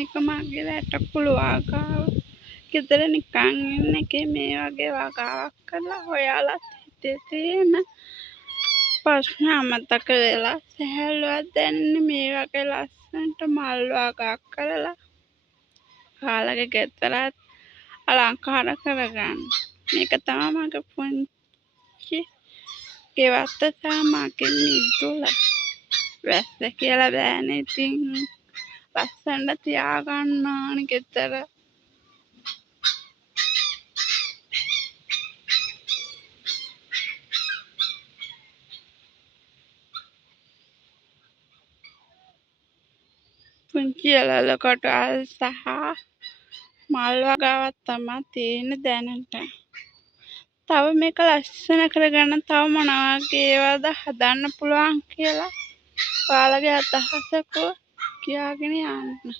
මේක මගේ වැටකුළු වගාව. ගෙදර නිකන් ඉන්න එකේ මේ වගේ වගාවක් කරලා ඔයාලත් හිතේ තියෙන ප්‍රශ්න අමතක වෙලා සැහැල්ලුවක් දැනෙන්න මේ වගේ ලස්සනට මල් වගාවක් කරලා ඔයාලගේ ගෙදරත් අලංකාර කරගන්න. මේක තමයි මගේ පුංචි ගෙවත්ත සහ මගේ මිදුල. වැස්ස කියලා බෑනේ ඉතින් ලස්සනට තියාගන්න ඕනේ ගෙදර. පුංචි එළවලු කොටවල් සහ මල් වගාවක් තමයි තියෙන්නේ දැනට. තව මේක ලස්සන කරගන්න තව මොනවා වගේ ඒවාද හදන්න පුළුවන් කියලා ඔයාලගේ අදහසක් කියාගෙන යන්න.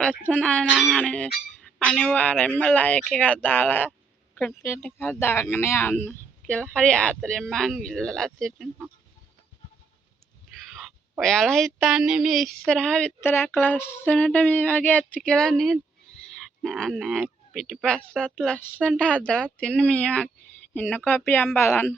ලස්සනයි නම් අනිවාර්යෙන්ම ලයික් එකක් දාලා කමෙන්ට් එකක් දාගෙන යන්න කියලා හරි ආදරෙන් මං ඉල්ලලා සිටිනවා. ඔයාලා හිතන්නේ මේ ඉස්සරහ විතරක් ලස්සනට මේ වගේ ඇති කියලා නේද? නෑ පිටිපස්සත් ලස්සනට හදලා තියෙන මේ වගේ. එන්නකෝ අපි යන් බලන්න.